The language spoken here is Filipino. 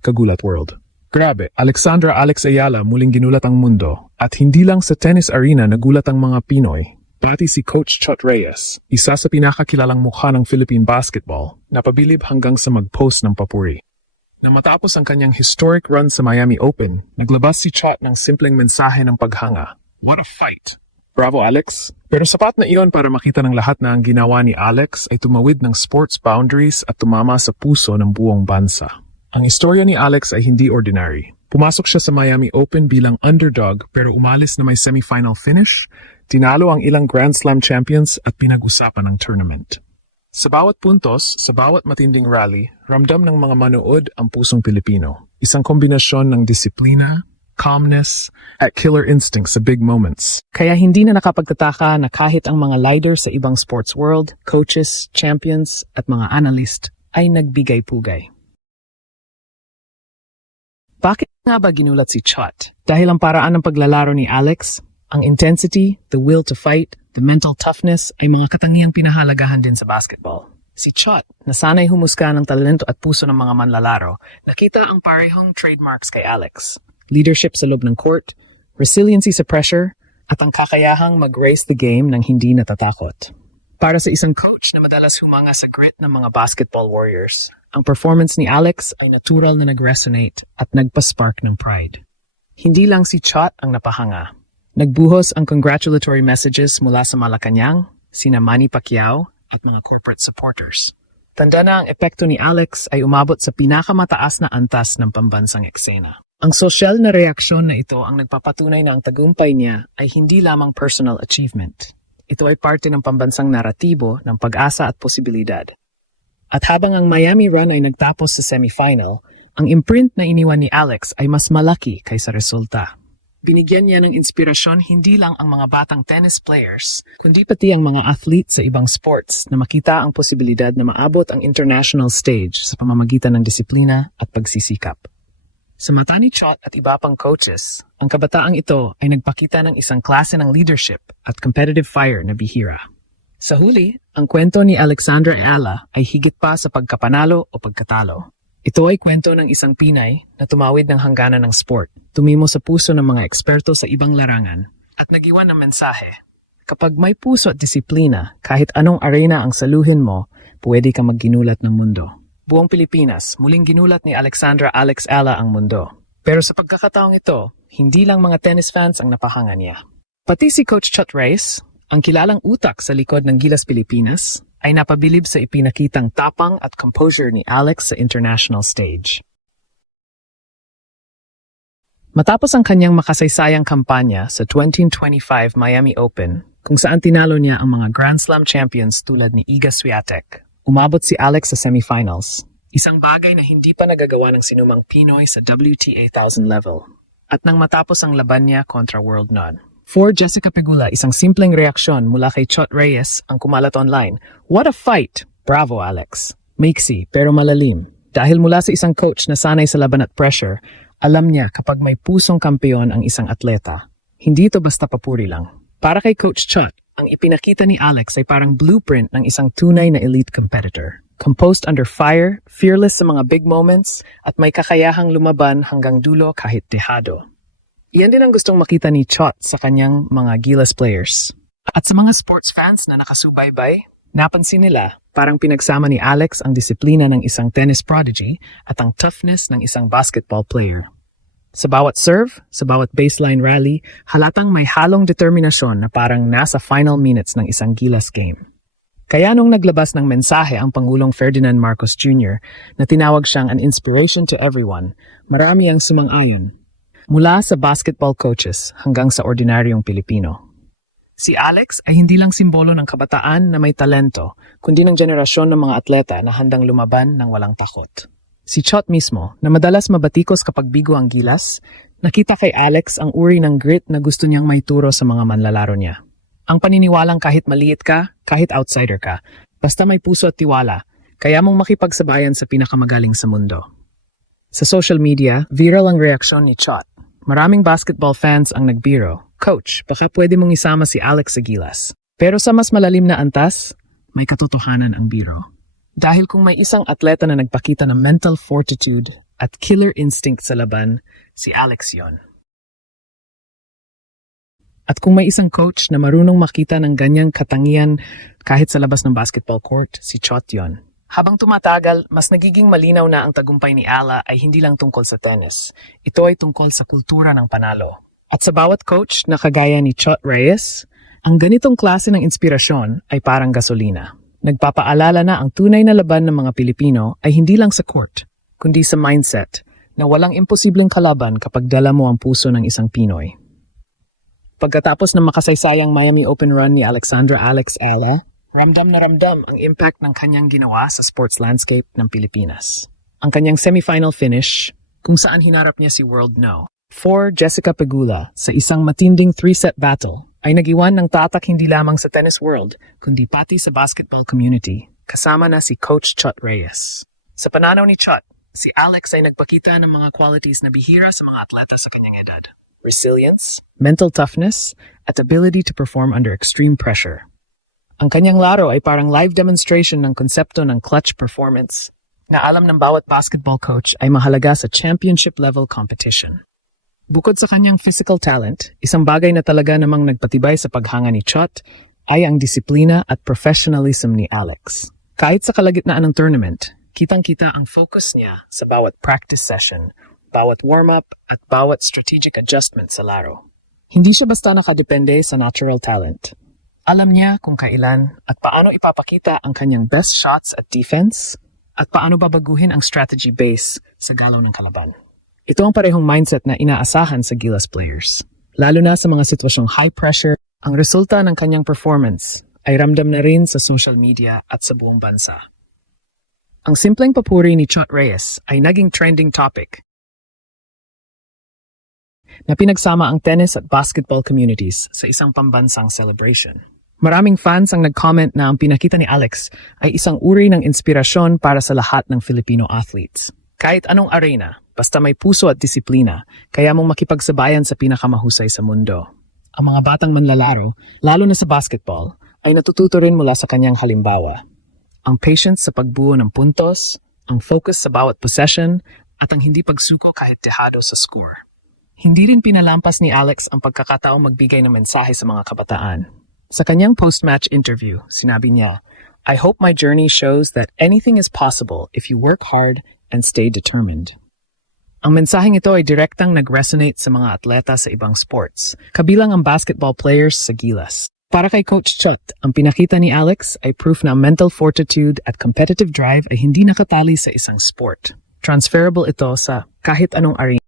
Kagulat World. Grabe, Alexandra Alex Ayala muling ginulat ang mundo at hindi lang sa tennis arena nagulat ang mga Pinoy. Pati si Coach Chot Reyes, isa sa pinakakilalang mukha ng Philippine basketball, napabilib hanggang sa mag-post ng papuri. Na matapos ang kanyang historic run sa Miami Open, naglabas si Chot ng simpleng mensahe ng paghanga. What a fight! Bravo Alex! Pero sapat na iyon para makita ng lahat na ang ginawa ni Alex ay tumawid ng sports boundaries at tumama sa puso ng buong bansa. Ang istorya ni Alex ay hindi ordinary. Pumasok siya sa Miami Open bilang underdog pero umalis na may semifinal finish, tinalo ang ilang Grand Slam champions at pinag-usapan ang tournament. Sa bawat puntos, sa bawat matinding rally, ramdam ng mga manood ang pusong Pilipino. Isang kombinasyon ng disiplina, calmness, at killer instinct sa big moments. Kaya hindi na nakapagtataka na kahit ang mga leader sa ibang sports world, coaches, champions, at mga analyst ay nagbigay-pugay. Bakit nga ba ginulat si Chot? Dahil ang paraan ng paglalaro ni Alex, ang intensity, the will to fight, the mental toughness ay mga katangiang pinahalagahan din sa basketball. Si Chot, na sanay humusga ng talento at puso ng mga manlalaro, nakita ang parehong trademarks kay Alex. Leadership sa loob ng court, resiliency sa pressure, at ang kakayahang mag-race the game ng hindi natatakot. Para sa isang coach na madalas humanga sa grit ng mga basketball warriors, ang performance ni Alex ay natural na nag-resonate at nagpa-spark ng pride. Hindi lang si Chot ang napahanga. Nagbuhos ang congratulatory messages mula sa Malacanang, sina Manny Pacquiao at mga corporate supporters. Tanda na ang epekto ni Alex ay umabot sa pinakamataas na antas ng pambansang eksena. Ang sosyal na reaksyon na ito ang nagpapatunay na ang tagumpay niya ay hindi lamang personal achievement. Ito ay parte ng pambansang naratibo ng pag-asa at posibilidad. At habang ang Miami run ay nagtapos sa semifinal, ang imprint na iniwan ni Alex ay mas malaki kaysa resulta. Binigyan niya ng inspirasyon hindi lang ang mga batang tennis players, kundi pati ang mga athlete sa ibang sports na makita ang posibilidad na maabot ang international stage sa pamamagitan ng disiplina at pagsisikap. Sa mata ni Chot at iba pang coaches, ang kabataang ito ay nagpakita ng isang klase ng leadership at competitive fire na bihira. Sa huli, ang kwento ni Alexandra Ayala ay higit pa sa pagkapanalo o pagkatalo. Ito ay kwento ng isang Pinay na tumawid ng hangganan ng sport, tumimo sa puso ng mga eksperto sa ibang larangan, at nagiwan ng mensahe. Kapag may puso at disiplina, kahit anong arena ang saluhin mo, pwede ka magginulat ng mundo. Buong Pilipinas, muling ginulat ni Alexandra Alex Ayala ang mundo. Pero sa pagkakataong ito, hindi lang mga tennis fans ang napahanga niya. Pati si Coach Chot Reyes, ang kilalang utak sa likod ng Gilas Pilipinas, ay napabilib sa ipinakitang tapang at composure ni Alex sa international stage. Matapos ang kanyang makasaysayang kampanya sa 2025 Miami Open, kung saan tinalo niya ang mga Grand Slam champions tulad ni Iga Swiatek, umabot si Alex sa semifinals. Isang bagay na hindi pa nagagawa ng sinumang Pinoy sa WTA 1000 level. At nang matapos ang laban niya kontra World None. For Jessica Pegula, isang simpleng reaksyon mula kay Chot Reyes ang kumalat online. What a fight! Bravo, Alex. Maiksi pero malalim. Dahil mula sa isang coach na sanay sa laban at pressure, alam niya kapag may pusong kampeon ang isang atleta. Hindi ito basta papuri lang. Para kay Coach Chot, ang ipinakita ni Alex ay parang blueprint ng isang tunay na elite competitor. Composed under fire, fearless sa mga big moments, at may kakayahang lumaban hanggang dulo kahit dehado. Iyan din ang gustong makita ni Chot sa kanyang mga Gilas players. At sa mga sports fans na nakasubaybay, napansin nila parang pinagsama ni Alex ang disiplina ng isang tennis prodigy at ang toughness ng isang basketball player. Sa bawat serve, sa bawat baseline rally, halatang may halong determinasyon na parang nasa final minutes ng isang Gilas game. Kaya nung naglabas ng mensahe ang Pangulong Ferdinand Marcos Jr. na tinawag siyang an inspiration to everyone, marami ang sumang-ayon. Mula sa basketball coaches hanggang sa ordinaryong Pilipino. Si Alex ay hindi lang simbolo ng kabataan na may talento, kundi ng generasyon ng mga atleta na handang lumaban ng walang takot. Si Chot mismo, na madalas mabatikos kapag bigo ang Gilas, nakita kay Alex ang uri ng grit na gusto niyang maituro sa mga manlalaro niya. Ang paniniwalang kahit maliit ka, kahit outsider ka, basta may puso at tiwala, kaya mong makipagsabayan sa pinakamagaling sa mundo. Sa social media, viral ang reaksyon ni Chot. Maraming basketball fans ang nagbiro. Coach, baka pwede mong isama si Alex sa Gilas. Pero sa mas malalim na antas, may katotohanan ang biro. Dahil kung may isang atleta na nagpakita ng mental fortitude at killer instinct sa laban, si Alex yon. At kung may isang coach na marunong makita ng ganyang katangian kahit sa labas ng basketball court, si Chot yon. Habang tumatagal, mas nagiging malinaw na ang tagumpay ni Ala ay hindi lang tungkol sa tennis. Ito ay tungkol sa kultura ng panalo. At sa bawat coach na kagaya ni Chot Reyes, ang ganitong klase ng inspirasyon ay parang gasolina. Nagpapaalala na ang tunay na laban ng mga Pilipino ay hindi lang sa court, kundi sa mindset na walang imposibleng kalaban kapag dala mo ang puso ng isang Pinoy. Pagkatapos ng makasaysayang Miami Open run ni Alexandra Alex Ala, ramdam na ramdam ang impact ng kanyang ginawa sa sports landscape ng Pilipinas. Ang kanyang semifinal finish, kung saan hinarap niya si World No. 4 Jessica Pegula sa isang matinding 3-set battle, ay nagiwan ng tatak hindi lamang sa tennis world, kundi pati sa basketball community, kasama na si Coach Chot Reyes. Sa pananaw ni Chot, si Alex ay nagpakita ng mga qualities na bihira sa mga atleta sa kanyang edad. Resilience, mental toughness, at ability to perform under extreme pressure. Ang kanyang laro ay parang live demonstration ng konsepto ng clutch performance na alam ng bawat basketball coach ay mahalaga sa championship-level competition. Bukod sa kanyang physical talent, isang bagay na talaga namang nagpatibay sa paghanga ni Chot ay ang disiplina at professionalism ni Alex. Kahit sa kalagitnaan ng tournament, kitang-kita ang focus niya sa bawat practice session, bawat warm-up at bawat strategic adjustment sa laro. Hindi siya basta nakadepende sa natural talent. Alam niya kung kailan at paano ipapakita ang kanyang best shots at defense at paano babaguhin ang strategy base sa galaw ng kalaban. Ito ang parehong mindset na inaasahan sa Gilas players. Lalo na sa mga sitwasyong high pressure, ang resulta ng kanyang performance ay ramdam na rin sa social media at sa buong bansa. Ang simpleng papuri ni Chot Reyes ay naging trending topic na pinagsama ang tennis at basketball communities sa isang pambansang celebration. Maraming fans ang nag-comment na ang pinakita ni Alex ay isang uri ng inspirasyon para sa lahat ng Filipino athletes. Kahit anong arena, basta may puso at disiplina, kaya mong makipagsabayan sa pinakamahusay sa mundo. Ang mga batang manlalaro, lalo na sa basketball, ay natututo rin mula sa kanyang halimbawa. Ang patience sa pagbuo ng puntos, ang focus sa bawat possession, at ang hindi pagsuko kahit dehado sa score. Hindi rin pinalampas ni Alex ang pagkakataong magbigay ng mensahe sa mga kabataan. Sa kanyang post-match interview, sinabi niya, "I hope my journey shows that anything is possible if you work hard and stay determined." Ang mensaheng ito ay direktang nag-resonate sa mga atleta sa ibang sports, kabilang ang basketball players sa Gilas. Para kay Coach Chot, ang pinakita ni Alex ay proof na mental fortitude at competitive drive ay hindi nakatali sa isang sport. Transferable ito sa kahit anong arena.